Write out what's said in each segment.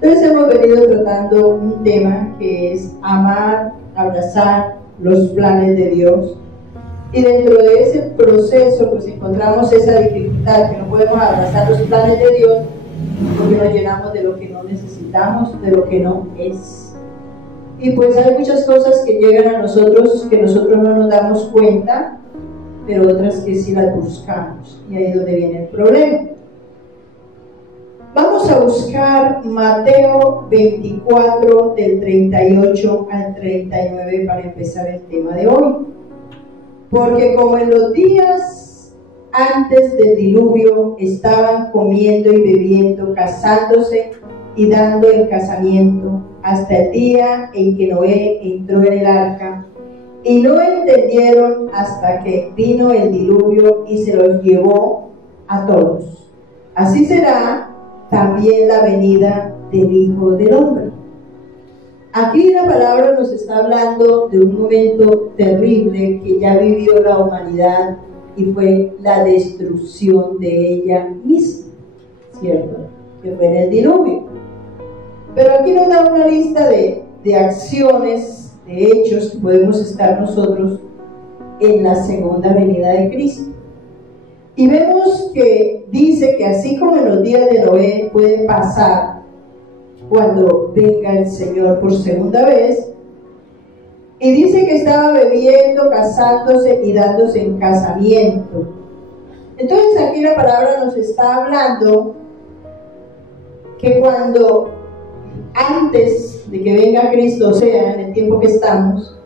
Entonces hemos venido tratando un tema que es amar, abrazar los planes de Dios. Y dentro de ese proceso pues encontramos esa dificultad que no podemos abrazar los planes de Dios porque nos llenamos de lo que no necesitamos, de lo que no es. Y pues hay muchas cosas que llegan a nosotros que nosotros no nos damos cuenta, pero otras que sí las buscamos. Y ahí es donde viene el problema. Vamos a buscar Mateo 24 del 38 al 39 para empezar el tema de hoy. Porque como en los días antes del diluvio estaban comiendo y bebiendo, casándose y dando en casamiento, hasta el día en que Noé entró en el arca, y no entendieron hasta que vino el diluvio y se los llevó a todos. Así será también la venida del Hijo del Hombre. Aquí la palabra nos está hablando de un momento terrible que ya vivió la humanidad y fue la destrucción de ella misma, ¿cierto? Que fue en el diluvio. Pero aquí nos da una lista de acciones, de hechos que podemos estar nosotros en la segunda venida de Cristo. Y vemos que dice que así como en los días de Noé puede pasar cuando venga el Señor por segunda vez. Y dice que estaba bebiendo, casándose y dándose en casamiento. Entonces aquí la palabra nos está hablando que cuando antes de que venga Cristo, o sea, en el tiempo que estamos,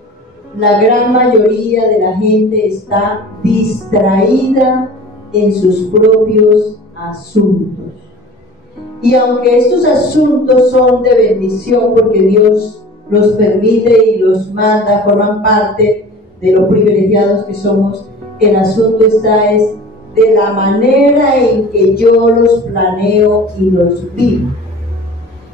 la gran mayoría de la gente está distraída en sus propios asuntos. Y aunque estos asuntos son de bendición porque Dios los permite y los manda, forman parte de los privilegiados que somos, el asunto está es de la manera en que yo los planeo y los vivo.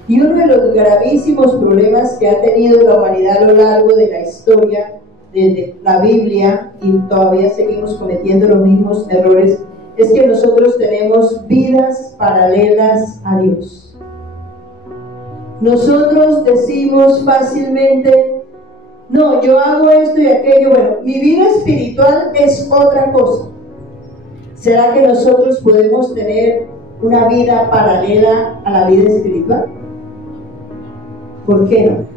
Y uno de los gravísimos problemas que ha tenido la humanidad a lo largo de la historia, desde la Biblia, y todavía seguimos cometiendo los mismos errores, es que nosotros tenemos vidas paralelas a Dios. Nosotros decimos fácilmente, no, yo hago esto y aquello, bueno, mi vida espiritual es otra cosa. ¿Será que nosotros podemos tener una vida paralela a la vida espiritual? ¿Por qué no?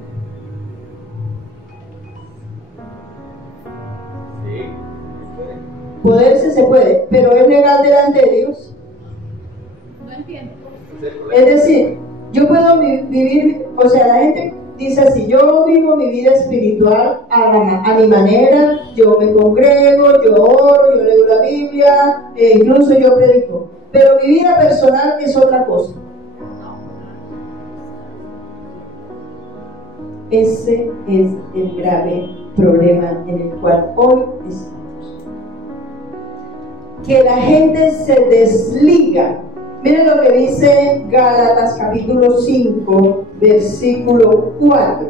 Poderse se puede, pero es legal delante de Dios. No entiendo. Es decir, yo puedo vivir, o sea, la gente dice así, yo vivo mi vida espiritual a mi manera, yo me congrego, yo oro, yo leo la Biblia, incluso yo predico, pero mi vida personal es otra cosa. Ese es el grave problema en el cual hoy estamos. Que la gente se desliga. Miren lo que dice Gálatas capítulo 5, versículo 4.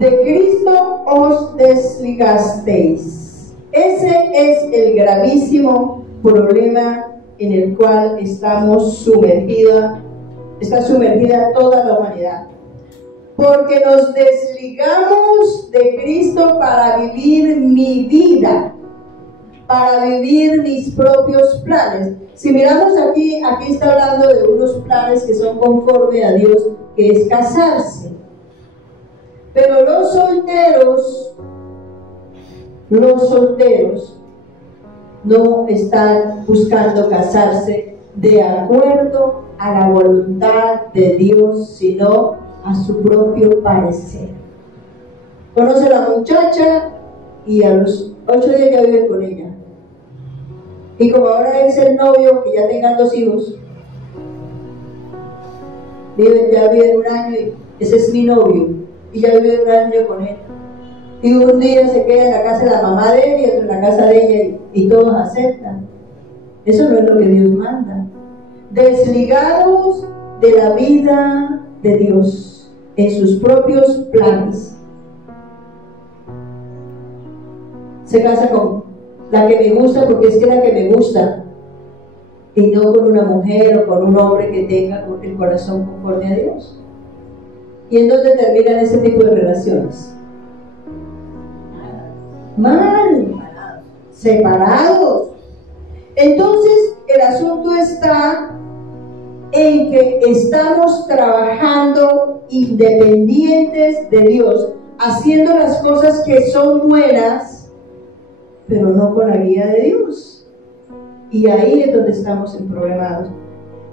De Cristo os desligasteis. Ese es el gravísimo problema en el cual está sumergida toda la humanidad. Porque nos desligamos de Cristo para vivir mi vida, para vivir mis propios planes. Si miramos aquí está hablando de unos planes que son conforme a Dios, que es casarse. Pero los solteros no están buscando casarse de acuerdo a la voluntad de Dios, sino a su propio parecer. Conoce a la muchacha y a los 8 días ya vive con ella. Y como ahora es el novio, que ya tengan 2 hijos, ya viven 1 año y ese es mi novio, y ya viven 1 año con él. Y un día se queda en la casa de la mamá de él y otro en la casa de ella y todos aceptan. Eso no es lo que Dios manda. Desligados de la vida de Dios en sus propios planes. Se casa con la que me gusta porque es que la que me gusta. y no con una mujer o con un hombre que tenga el corazón conforme a Dios. ¿Y en dónde terminan ese tipo de relaciones? Mal, separados. Entonces el asunto está en que estamos trabajando independientes de Dios, haciendo las cosas que son buenas, pero no con la guía de Dios. Y ahí es donde estamos en problemas.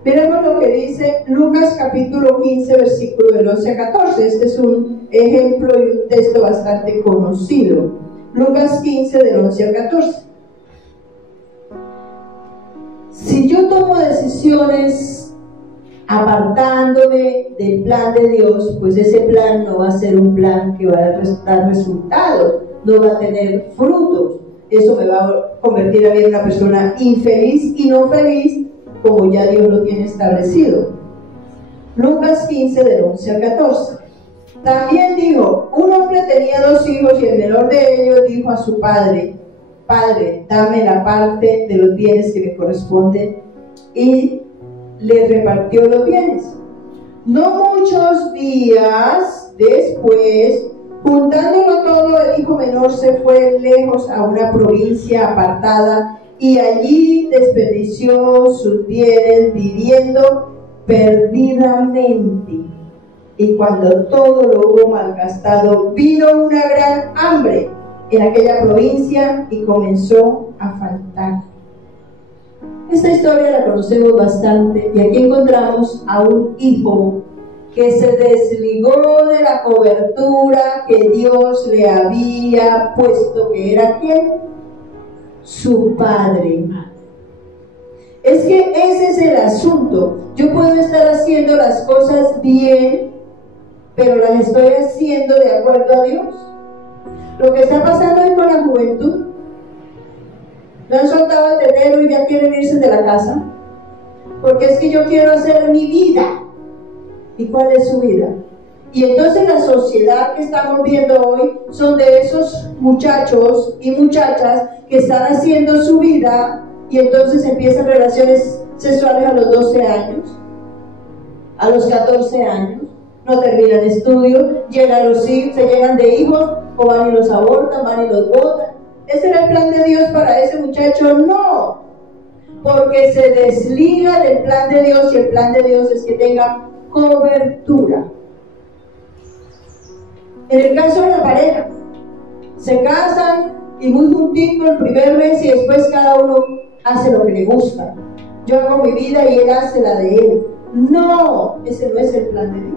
Miremos lo que dice Lucas capítulo 15, versículo del 11 a 14. Este es un ejemplo y un texto bastante conocido. Lucas 15, del 11 al 14. Si yo tomo decisiones apartándome del plan de Dios, pues ese plan no va a ser un plan que va a dar resultados, no va a tener frutos. Eso me va a convertir a mí en una persona infeliz y no feliz, como ya Dios lo tiene establecido. Lucas 15, del 11 al 14. También dijo: un hombre tenía 2 hijos y el menor de ellos dijo a su padre: Padre, dame la parte de los bienes que me corresponden, y le repartió los bienes. No muchos días después, juntándolo todo, el hijo menor se fue lejos a una provincia apartada y allí desperdició sus bienes viviendo perdidamente. Y cuando todo lo hubo malgastado, vino una gran hambre en aquella provincia y comenzó a faltar. Esta historia la conocemos bastante, y aquí encontramos a un hijo que se desligó de la cobertura que Dios le había puesto, que era ¿quién? Su padre. Es que ese es el asunto. Yo puedo estar haciendo las cosas bien, pero las estoy haciendo de acuerdo a Dios. Lo que está pasando hoy con la juventud, no han soltado el tetero y ya quieren irse de la casa, porque es que yo quiero hacer mi vida. ¿Y cuál es su vida? Y entonces la sociedad que estamos viendo hoy son de esos muchachos y muchachas que están haciendo su vida, y entonces empiezan relaciones sexuales a los 12 años, a los 14 años, no terminan estudios, llegan los hijos, se llenan de hijos, o van y los abortan, van y los botan. ¿Ese era el plan de Dios para ese muchacho? No, porque se desliga del plan de Dios, y el plan de Dios es que tenga cobertura. En el caso de la pareja, se casan y muy juntito el primer mes, y después cada uno hace lo que le gusta. Yo hago mi vida y él hace la de él. No, ese no es el plan de Dios.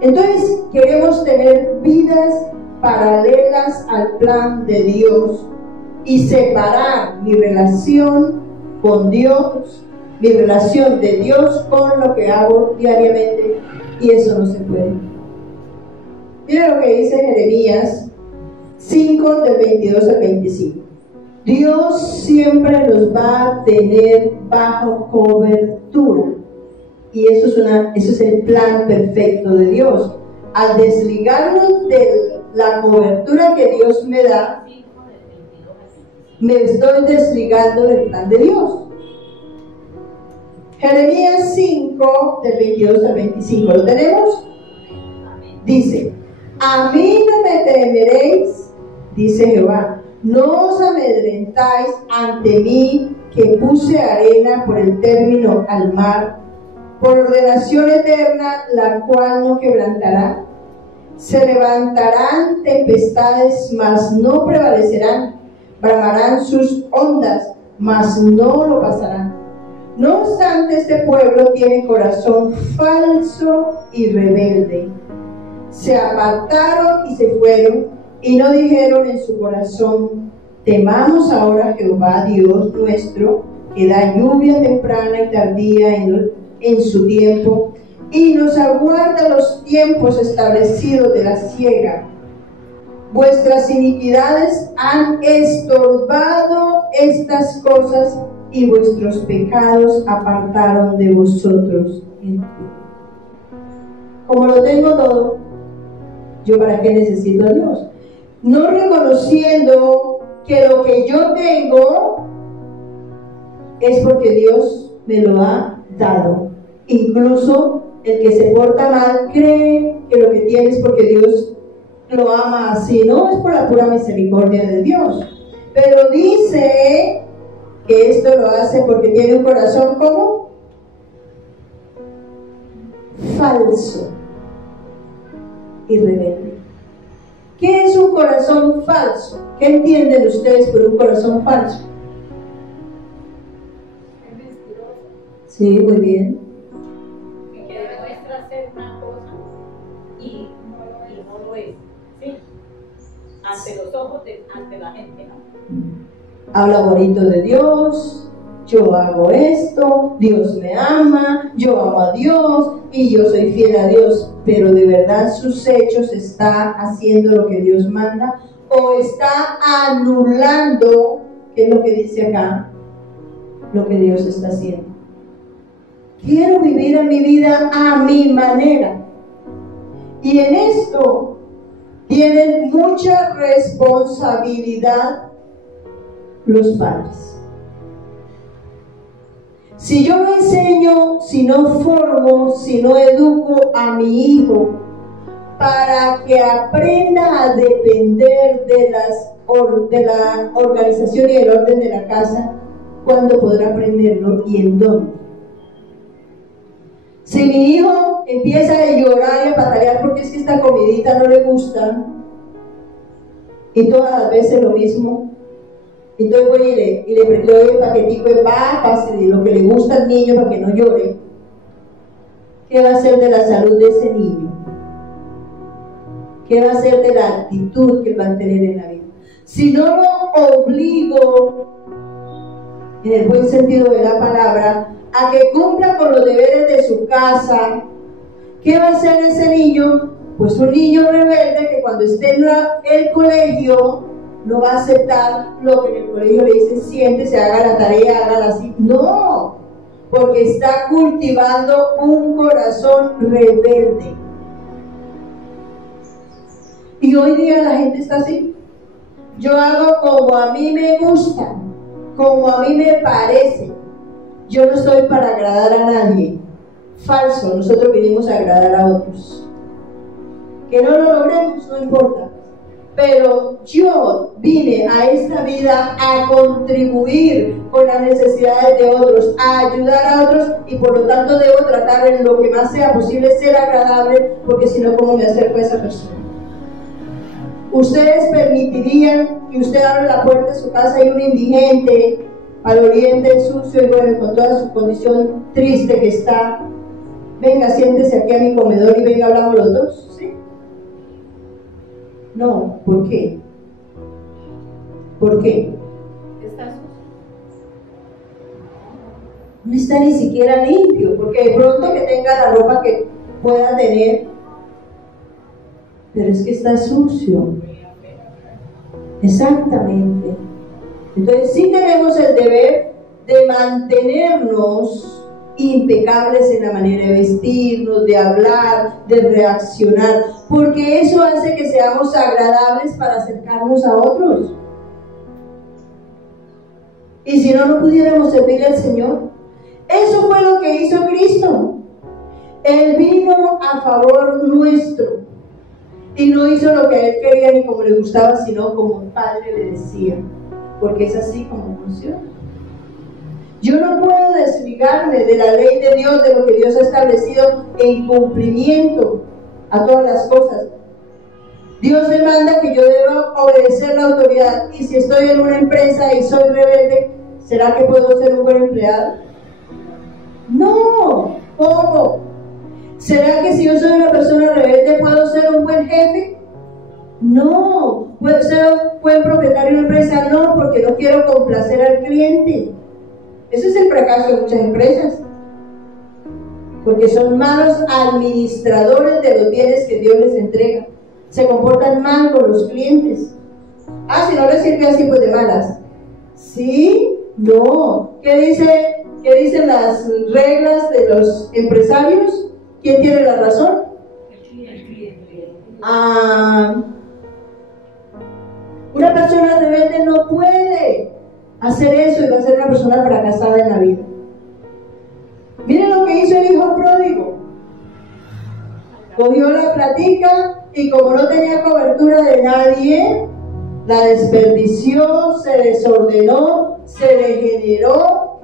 Entonces queremos tener vidas paralelas al plan de Dios y separar mi relación con Dios, mi relación de Dios con lo que hago diariamente, y eso no se puede. Mira lo que dice Jeremías 5, del 22 al 25. Dios siempre los va a tener bajo cobertura, y eso es el plan perfecto de Dios. Al desligarnos de la cobertura que Dios me da, me estoy desligando del plan de Dios. Jeremías 5, del 22 al 25, ¿lo tenemos? Dice: a mí no me temeréis, dice Jehová, no os amedrentáis ante mí, que puse arena por el término al mar, por ordenación eterna, la cual no quebrantará. Se levantarán tempestades, mas no prevalecerán. Bramarán sus ondas, mas no lo pasarán. No obstante, este pueblo tiene corazón falso y rebelde. Se apartaron y se fueron, y no dijeron en su corazón: temamos ahora a Jehová Dios nuestro, que da lluvia temprana y tardía en su tiempo, y nos aguarda los tiempos establecidos de la siega. Vuestras iniquidades han estorbado estas cosas, y vuestros pecados apartaron de vosotros el bien. Como lo tengo todo, ¿yo para qué necesito a Dios? No reconociendo que lo que yo tengo es porque Dios me lo ha dado. Incluso el que se porta mal cree que lo que tiene es porque Dios lo ama así. No, es por la pura misericordia de Dios. Pero dice que esto lo hace porque tiene un corazón como falso y rebelde. ¿Qué es un corazón falso? ¿Qué entienden ustedes por un corazón falso? Es mentiroso. Sí, muy bien. Que demuestra ser una cosa y no lo es. ¿Sí? Ante los ojos ante la gente, ¿no? Habla bonito de Dios, yo hago esto, Dios me ama, yo amo a Dios y yo soy fiel a Dios, pero de verdad sus hechos está haciendo lo que Dios manda o está anulando, ¿qué es lo que dice acá? Lo que Dios está haciendo. Quiero vivir en mi vida a mi manera. Y en esto tienen mucha responsabilidad los padres. Si yo no enseño, si no formo, si no educo a mi hijo para que aprenda a depender de la organización y el orden de la casa, ¿cuándo podrá aprenderlo y en dónde? Si mi hijo empieza a llorar y a patalear porque es que esta comidita no le gusta y todas las veces lo mismo, entonces voy y le doy el paquetico de papas y de lo que le gusta al niño para que no llore, ¿qué va a hacer de la salud de ese niño? ¿Qué va a hacer de la actitud que va a tener en la vida? Si no lo obligo, en el buen sentido de la palabra, a que cumpla con los deberes de su casa, ¿qué va a hacer ese niño? Pues un niño rebelde que cuando esté en el colegio no va a aceptar lo que en el colegio le dicen, siéntese, haga la tarea, hágala así. No, porque está cultivando un corazón rebelde. Y hoy día la gente está así. Yo hago como a mí me gusta, como a mí me parece. Yo no estoy para agradar a nadie. Falso, nosotros vinimos a agradar a otros. Que no lo logremos, no importa. Pero yo vine a esta vida a contribuir con las necesidades de otros, a ayudar a otros y por lo tanto debo tratar en lo que más sea posible ser agradable, porque si no, ¿cómo me acerco a esa persona? ¿Ustedes permitirían que usted abra la puerta de su casa y un indigente, maloliente, sucio y bueno, con toda su condición triste que está, venga, siéntese aquí a mi comedor y venga, hablamos los dos? ¿Sí? No, ¿por qué? ¿Por qué? Está sucio. No está ni siquiera limpio, porque de pronto que tenga la ropa que pueda tener, pero es que está sucio. Exactamente. Entonces sí tenemos el deber de mantenernos impecables en la manera de vestirnos, de hablar, de reaccionar, porque eso hace que seamos agradables para acercarnos a otros. Y si no, no pudiéramos servirle al Señor. Eso fue lo que hizo Cristo. Él vino a favor nuestro y no hizo lo que a Él quería ni como le gustaba, sino como el Padre le decía, porque es así como funciona. Yo no puedo desligarme de la ley de Dios, de lo que Dios ha establecido en cumplimiento a todas las cosas. Dios demanda que yo deba obedecer la autoridad, y si estoy en una empresa y soy rebelde, ¿será que puedo ser un buen empleado? No. ¿Cómo? ¿Será que si yo soy una persona rebelde puedo ser un buen jefe? No. ¿Puedo ser un buen propietario de una empresa? No, porque no quiero complacer al cliente. Ese es el fracaso de muchas empresas, porque son malos administradores de los bienes que Dios les entrega. Se comportan mal con los clientes. Ah, si no les sirve así, pues de malas. ¿Sí? No. ¿Qué dicen las reglas de los empresarios? ¿Quién tiene la razón? El cliente. Una persona rebelde no puede hacer eso y va a ser una persona fracasada en la vida. Miren lo que hizo el hijo pródigo. Cogió la platica y como no tenía cobertura de nadie, la desperdició, se desordenó, se degeneró,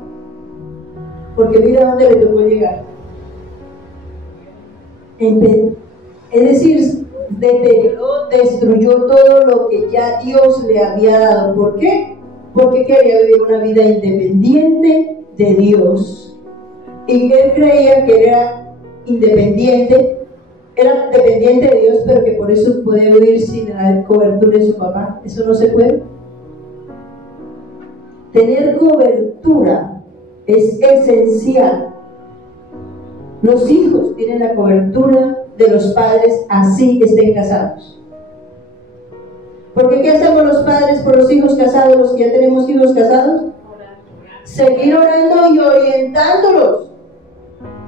porque mira dónde le tocó llegar. Es decir, destruyó todo lo que ya Dios le había dado. ¿Por qué? Porque quería vivir una vida independiente de Dios. Y él creía que era independiente, era dependiente de Dios, pero que por eso podía vivir sin la cobertura de su papá. Eso no se puede. Tener cobertura es esencial. Los hijos tienen la cobertura de los padres, así estén casados. Porque ¿qué hacemos los padres por los hijos casados, los que ya tenemos hijos casados? Seguir orando y orientándolos.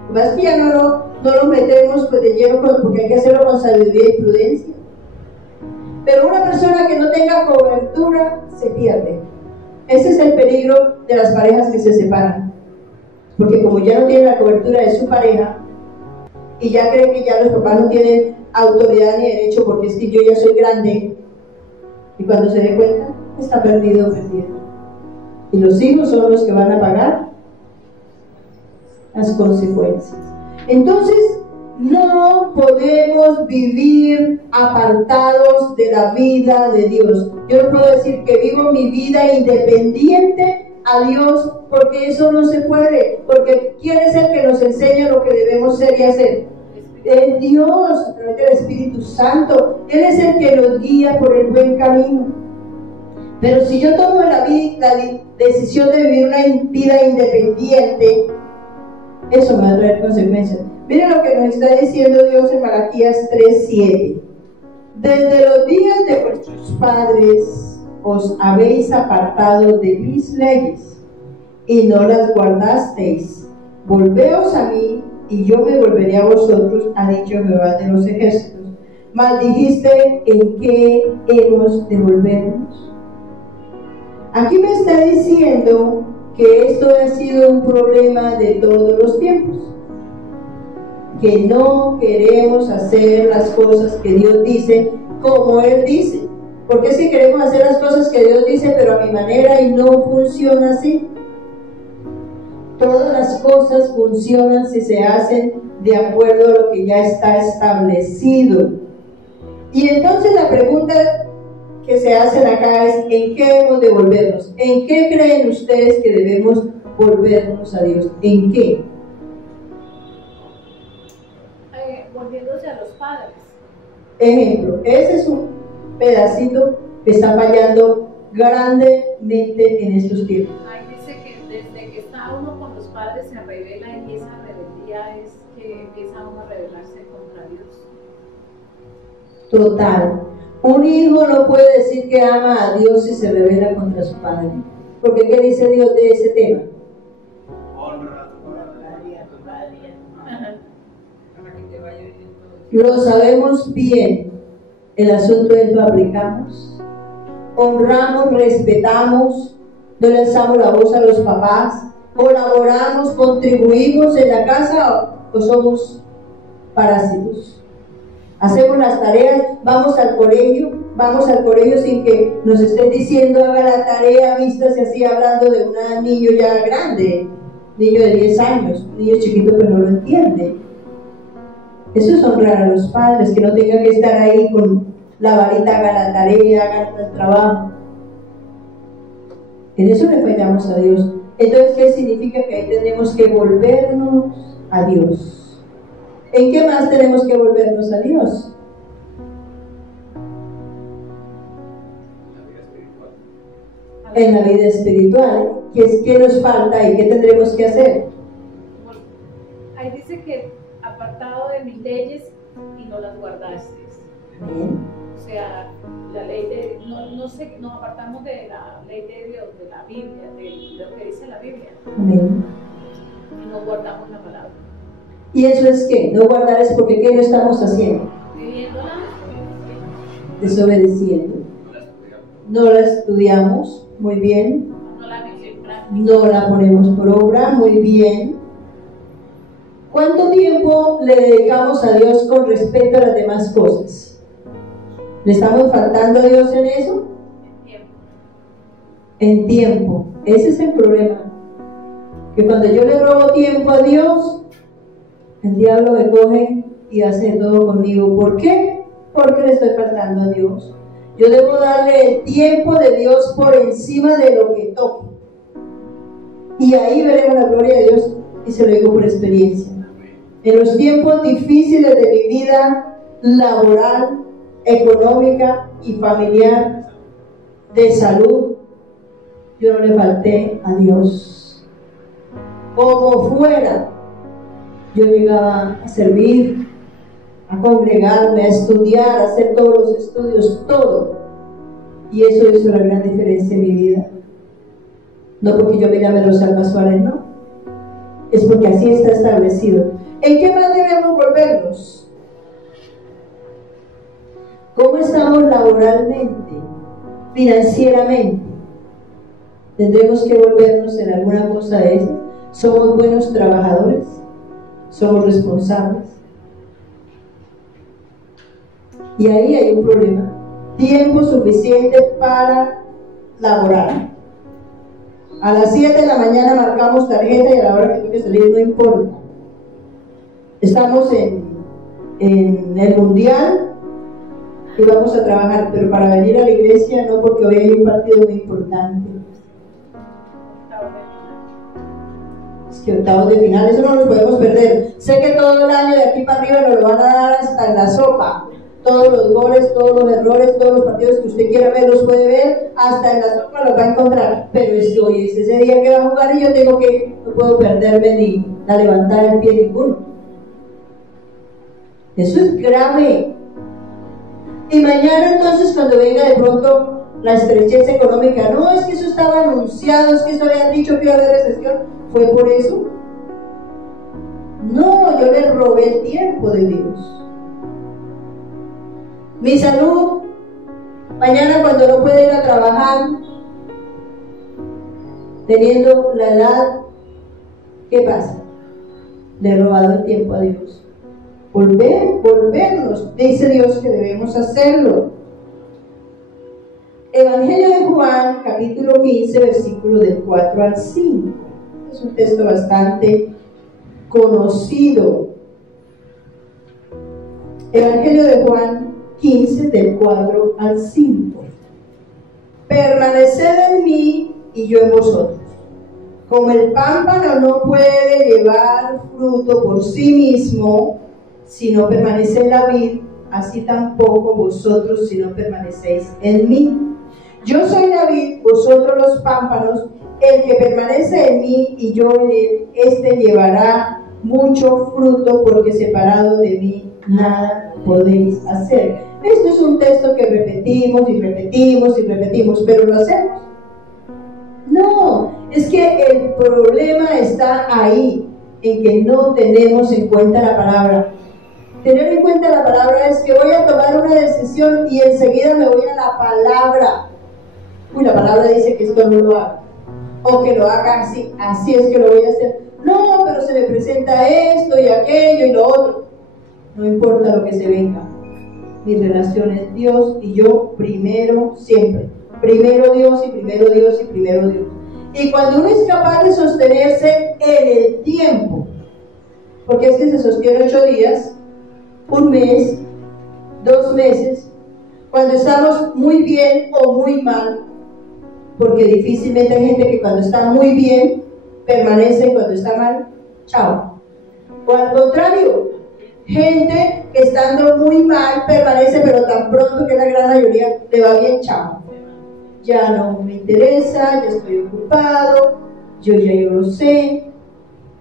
Lo que pasa es que ya no los metemos pues de lleno, porque hay que hacerlo con sabiduría y prudencia. Pero una persona que no tenga cobertura se pierde. Ese es el peligro de las parejas que se separan. Porque como ya no tienen la cobertura de su pareja y ya creen que ya los papás no tienen autoridad ni derecho, porque es que yo ya soy grande, y cuando se dé cuenta está perdido o perdida. Y los hijos son los que van a pagar las consecuencias. Entonces no podemos vivir apartados de la vida de Dios. Yo no puedo decir que vivo mi vida independiente a Dios, porque eso no se puede, porque ¿quién es el que nos enseña lo que debemos ser y hacer? Es Dios, a través del Espíritu Santo. Él es el que nos guía por el buen camino. Pero si yo tomo la decisión de vivir una vida independiente, eso me va a traer consecuencias. Miren lo que nos está diciendo Dios en Malaquías 3:7. Desde los días de vuestros padres os habéis apartado de mis leyes y no las guardasteis. Volveos a mí y yo me volveré a vosotros, ha dicho Jehová de los ejércitos. Mas dijiste, ¿en qué hemos de volvernos? Aquí me está diciendo que esto ha sido un problema de todos los tiempos, que no queremos hacer las cosas que Dios dice como Él dice. Porque es que queremos hacer las cosas que Dios dice, pero a mi manera, y no funciona así. Todas las cosas funcionan si se hacen de acuerdo a lo que ya está establecido. Y entonces la pregunta que se hacen acá es: ¿en qué hemos de volvernos? ¿En qué creen ustedes que debemos volvernos a Dios? ¿En qué? Volviéndose a los padres. Ejemplo, ese es un pedacito que está fallando grandemente en estos tiempos. Ahí dice que desde que está uno con los padres se revela, y esa rebeldía es que empieza uno a rebelarse contra Dios. Total. Un hijo no puede decir que ama a Dios si se rebela contra su padre. Porque ¿qué dice Dios de ese tema? Honra a tu padre. Lo sabemos bien. El asunto es: lo aplicamos, honramos, respetamos, no le alzamos la voz a los papás, colaboramos, contribuimos en la casa, o somos parásitos. Hacemos las tareas, vamos al colegio sin que nos estén diciendo haga la tarea, vístase así, hablando de un niño ya grande, niño de 10 años, niño chiquito que no lo entiende. Eso es honrar a los padres, que no tengan que estar ahí con la varita, haga la tarea, haga el trabajo. En eso le fallamos a Dios. Entonces, ¿qué significa? Que ahí tenemos que volvernos a Dios. ¿En qué más tenemos que volvernos a Dios? En la vida espiritual. ¿Qué nos falta y qué tendremos que hacer? Ahí dice que apartado de mis leyes y no las guardaste. Bien. O sea, la ley de, nos apartamos de la ley de Dios, de la Biblia, de lo que dice la Biblia. Amén. Y no guardamos la palabra. ¿Y eso es qué? No guardar es porque ¿qué no estamos haciendo? Viviéndola. Desobedeciendo. No la estudiamos, muy bien. No la no la ponemos por obra. Muy bien. ¿Cuánto tiempo le dedicamos a Dios con respecto a las demás cosas? ¿Le estamos faltando a Dios en eso? En tiempo. Ese es el problema. Que cuando yo le robo tiempo a Dios, el diablo me coge y hace todo conmigo. ¿Por qué? Porque le estoy faltando a Dios. Yo debo darle el tiempo de Dios por encima de lo que toque. Y ahí veremos la gloria de Dios, y se lo digo por experiencia. En los tiempos difíciles de mi vida laboral, económica y familiar, de salud, yo no le falté a Dios. Como fuera, yo llegaba a servir, a congregarme, a estudiar, a hacer todos los estudios, todo. Y eso hizo la gran diferencia en mi vida. No porque yo me llame Rosalba Suárez, no. Es porque así está establecido. ¿En qué más debemos volvernos? ¿Cómo estamos laboralmente, financieramente? ¿Tendremos que volvernos en alguna cosa de eso? ¿Somos buenos trabajadores? ¿Somos responsables? Y ahí hay un problema. Tiempo suficiente para laborar. A las 7 de la mañana marcamos tarjeta y a la hora que tengo que salir no importa. Estamos en el mundial y vamos a trabajar, pero para venir a la iglesia no, porque hoy hay un partido muy importante. Es que octavos de final, eso no nos podemos perder. Sé que todo el año de aquí para arriba nos lo van a dar hasta en la sopa. Todos los goles, todos los errores, todos los partidos que usted quiera ver, los puede ver, hasta en la sopa los va a encontrar. Pero es que hoy es ese día que va a jugar y yo tengo que, no puedo perderme ni a levantar el pie ninguno. Eso es grave. Y mañana entonces, cuando venga de pronto la estrechez económica, no, es que eso estaba anunciado, es que eso habían dicho que iba a haber recesión, ¿fue por eso? No, yo le robé el tiempo de Dios. Mi salud, mañana cuando no pueda ir a trabajar, teniendo la edad, ¿qué pasa? Le he robado el tiempo a Dios. Volvernos, dice Dios que debemos hacerlo. Evangelio de Juan, capítulo 15, versículo del 4 al 5. Es un texto bastante conocido. Evangelio de Juan 15, del 4 al 5. Permaneced en mí y yo en vosotros. Como el pámpano no puede llevar fruto por sí mismo si no permanece en la vid, así tampoco vosotros si no permanecéis en mí. Yo soy la vid, vosotros los pámpanos. El que permanece en mí y yo en él, este llevará mucho fruto, porque separado de mí nada podéis hacer. Esto es un texto que repetimos y repetimos y repetimos, pero ¿lo hacemos? No, es que el problema está ahí, en que no tenemos en cuenta la palabra. Tener en cuenta la palabra es que voy a tomar una decisión y enseguida me voy a la palabra. Uy, la palabra dice que esto no lo haga, o que lo haga así, así es que lo voy a hacer. No, pero se me presenta esto y aquello y lo otro. No importa lo que se venga. Mi relación es Dios y yo primero, siempre. Primero Dios y primero Dios y primero Dios. Y cuando uno es capaz de sostenerse en el tiempo, porque es que se sostiene 8 días, un mes, 2 meses, cuando estamos muy bien o muy mal, porque difícilmente hay gente que cuando está muy bien permanece y cuando está mal, chao. O al contrario, gente que estando muy mal permanece, pero tan pronto que la gran mayoría le va bien, chao. Ya no me interesa, ya estoy ocupado, yo lo sé.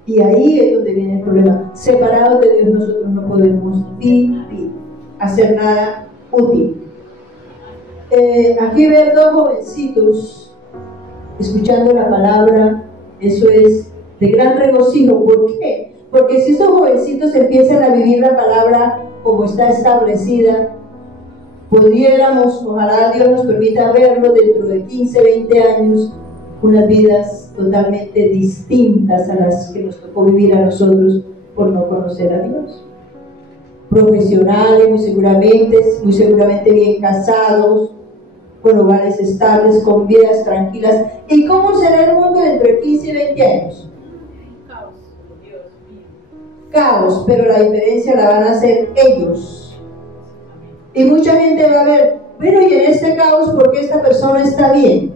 Y ahí es donde viene el problema. Separados de Dios nosotros no podemos vivir, hacer nada útil. Aquí ver 2 jovencitos escuchando la palabra, eso es de gran regocijo. ¿Por qué? Porque si esos jovencitos empiezan a vivir la palabra como está establecida, pudiéramos, ojalá Dios nos permita verlo dentro de 15, 20 años, unas vidas totalmente distintas a las que nos tocó vivir a nosotros por no conocer a Dios. Profesionales, muy seguramente bien casados, con hogares estables, con vidas tranquilas. ¿Y cómo será el mundo dentro de 15 y 20 años? Caos, Dios mío. Caos, pero la diferencia la van a hacer ellos. Y mucha gente va a ver, bueno, y en este caos, ¿por qué esta persona está bien?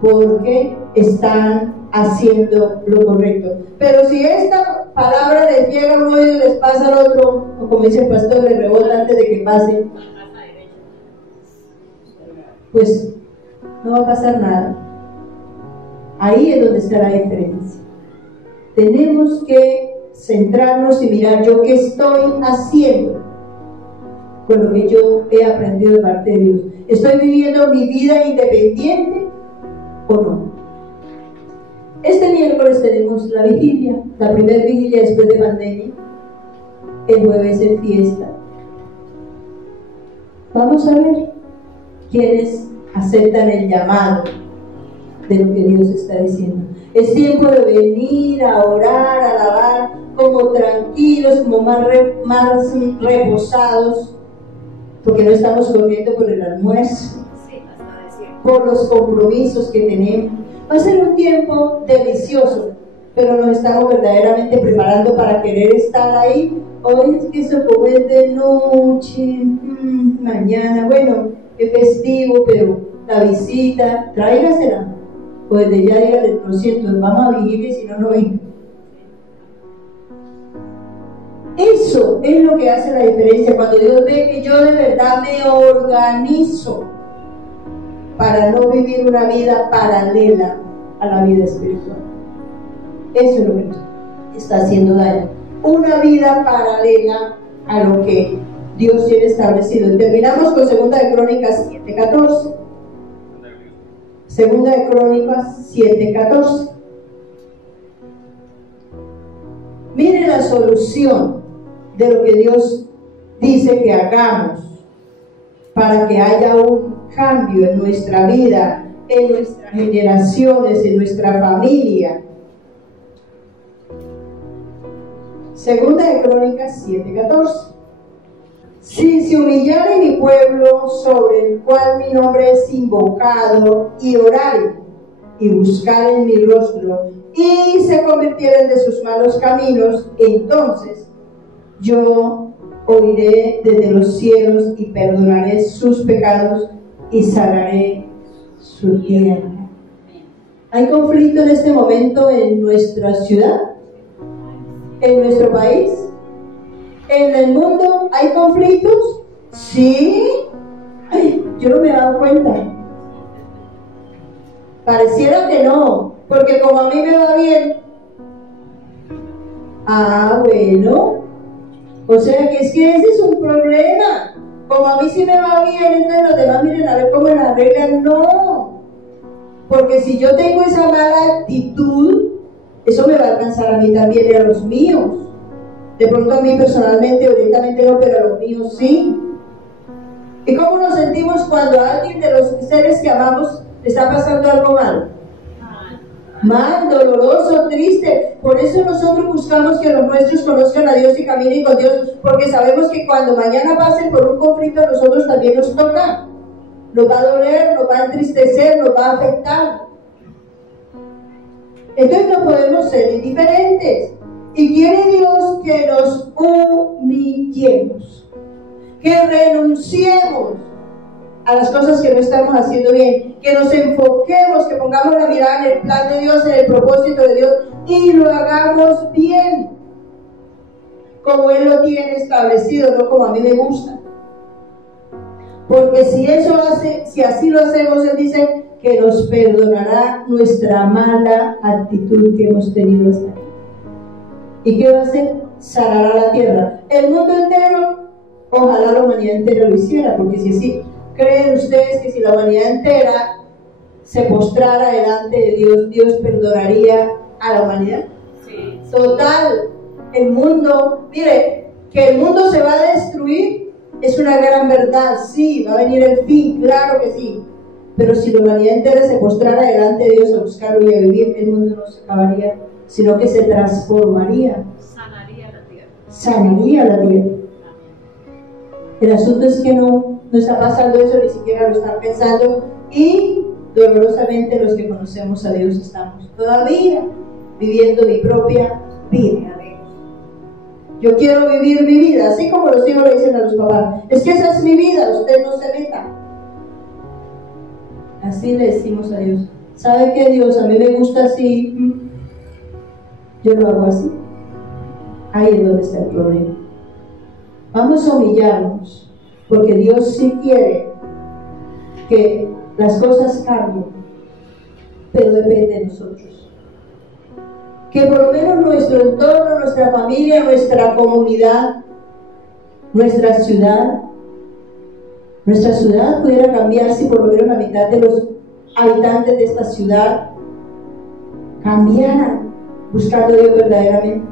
Porque están haciendo lo correcto. Pero si esta palabra les llega a uno y les pasa al otro, o como dice el pastor, le rebota antes de que pase, pues no va a pasar nada. Ahí es donde está la diferencia. Tenemos que centrarnos y mirar yo qué estoy haciendo con lo que yo he aprendido de parte de Dios. ¿Estoy viviendo mi vida independiente o no? Este miércoles tenemos la vigilia, la primera vigilia después de pandemia. El jueves es fiesta. Vamos a ver quienes aceptan el llamado de lo que Dios está diciendo. Es tiempo de venir a orar, a alabar, como tranquilos, como más reposados, porque no estamos corriendo por el almuerzo, por los compromisos que tenemos. Va a ser un tiempo delicioso, pero nos estamos verdaderamente preparando para querer estar ahí. Hoy es que eso comer de noche, mañana, bueno, es festivo, pero la visita, tráigasela. Pues desde ya dígale, lo siento, vamos a vigilia, si no, no venga. Eso es lo que hace la diferencia, cuando Dios ve que yo de verdad me organizo para no vivir una vida paralela a la vida espiritual. Eso es lo que nos está haciendo daño. Una vida paralela a lo que Dios tiene establecido. Terminamos con 2 de Crónicas 7:14. 2 de Crónicas 7:14. Mire la solución de lo que Dios dice que hagamos para que haya un cambio en nuestra vida, en nuestras generaciones, en nuestra familia. 2 de Crónicas 7:14. Si se humillare mi pueblo, sobre el cual mi nombre es invocado, y orare, y buscaren mi rostro, y se convirtieren de sus malos caminos, entonces yo oiré desde los cielos y perdonaré sus pecados y sanaré su tierra. ¿Hay conflicto en este momento en nuestra ciudad? ¿En nuestro país? ¿En el mundo hay conflictos? Sí. Ay, yo no me he dado cuenta. Pareciera que no, porque como a mí me va bien. Ah, bueno. O sea que ese es un problema. Como a mí sí me va bien, entonces los demás miren a ver cómo la arreglan. No. Porque si yo tengo esa mala actitud, eso me va a alcanzar a mí también y a los míos. De pronto a mí personalmente, directamente no, pero a los míos sí. ¿Y cómo nos sentimos cuando a alguien de los seres que amamos le está pasando algo mal? Mal, doloroso, triste. Por eso nosotros buscamos que los nuestros conozcan a Dios y caminen con Dios, porque sabemos que cuando mañana pasen por un conflicto, a nosotros también nos toca. Nos va a doler, nos va a entristecer, nos va a afectar. Entonces no podemos ser indiferentes. Y quiere Dios que nos humillemos, que renunciemos a las cosas que no estamos haciendo bien, que nos enfoquemos, que pongamos la mirada en el plan de Dios, en el propósito de Dios, y lo hagamos bien, como Él lo tiene establecido, no como a mí me gusta. Porque si así lo hacemos, Él dice que nos perdonará nuestra mala actitud que hemos tenido hasta aquí. ¿Y qué va a hacer? Sanará la tierra. El mundo entero, ojalá la humanidad entera lo hiciera, porque si así, ¿creen ustedes que si la humanidad entera se postrara delante de Dios, Dios perdonaría a la humanidad? Sí. Total, el mundo, mire, que el mundo se va a destruir es una gran verdad, sí, va a venir el fin, claro que sí, Pero si la humanidad entera se postrara delante de Dios a buscarlo y a vivir, el mundo no se acabaría, sino que se transformaría. Sanaría la tierra. Sanaría la tierra. El asunto es que no está pasando eso, ni siquiera lo están pensando, y dolorosamente los que conocemos a Dios estamos todavía viviendo mi propia vida. Yo quiero vivir mi vida, así como los hijos le dicen a los papás, es que esa es mi vida, usted no se meta. Así le decimos a Dios, ¿sabe qué, Dios? A mí me gusta así, yo lo hago así. Ahí es donde está el problema. Vamos a humillarnos, porque Dios sí quiere que las cosas cambien, pero depende de nosotros. Que por lo menos nuestro entorno, nuestra familia, nuestra comunidad, nuestra ciudad pudiera cambiar si por lo menos la mitad de los habitantes de esta ciudad cambiaran buscando a Dios verdaderamente.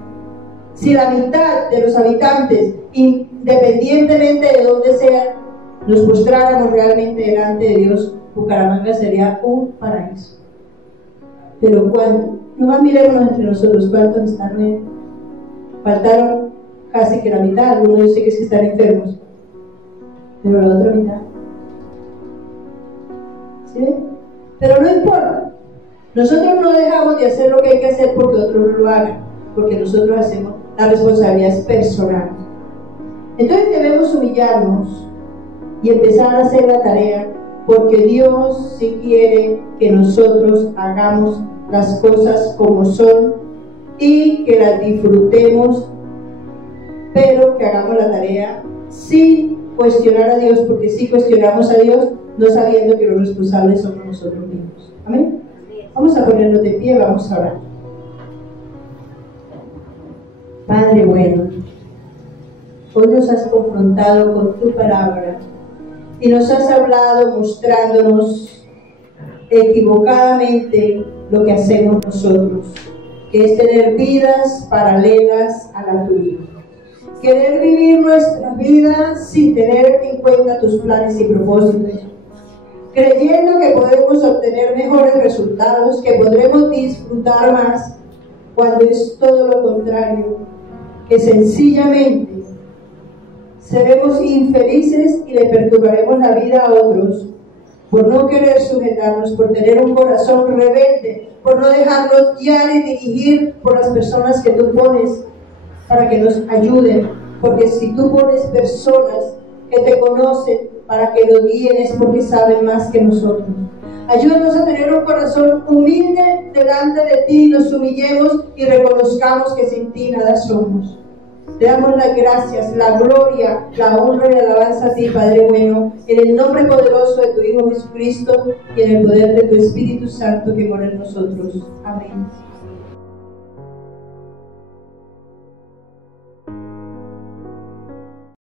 Si la mitad de los habitantes, independientemente de dónde sean, nos postráramos realmente delante de Dios, Bucaramanga sería un paraíso. Pero ¿cuánto? Nomás mirémonos entre nosotros, ¿cuántos están bien? Faltaron casi que la mitad, algunos yo sé que están enfermos, pero la otra mitad, ¿sí? Pero no importa, nosotros no dejamos de hacer lo que hay que hacer porque otros no lo hagan, porque nosotros hacemos, la responsabilidad es personal. Entonces debemos humillarnos y empezar a hacer la tarea, porque Dios sí quiere que nosotros hagamos las cosas como son y que las disfrutemos, pero que hagamos la tarea sin cuestionar a Dios, porque si cuestionamos a Dios, no sabiendo que los responsables somos nosotros mismos. Amén. Vamos a ponernos de pie, vamos a orar. Padre bueno, hoy nos has confrontado con tu palabra y nos has hablado mostrándonos equivocadamente lo que hacemos nosotros, que es tener vidas paralelas a la tuya, querer vivir nuestra vida sin tener en cuenta tus planes y propósitos, creyendo que podemos obtener mejores resultados, que podremos disfrutar más, cuando es todo lo contrario, que sencillamente seremos infelices y le perturbaremos la vida a otros por no querer sujetarnos, por tener un corazón rebelde, por no dejarnos guiar y dirigir por las personas que tú pones para que nos ayuden, porque si tú pones personas que te conocen para que nos guíen es porque saben más que nosotros. Ayúdanos a tener un corazón humilde delante de ti, nos humillemos y reconozcamos que sin ti nada somos. Te damos las gracias, la gloria, la honra y la alabanza a ti, Padre bueno, en el nombre poderoso de tu Hijo Jesucristo y en el poder de tu Espíritu Santo que mora en nosotros. Amén.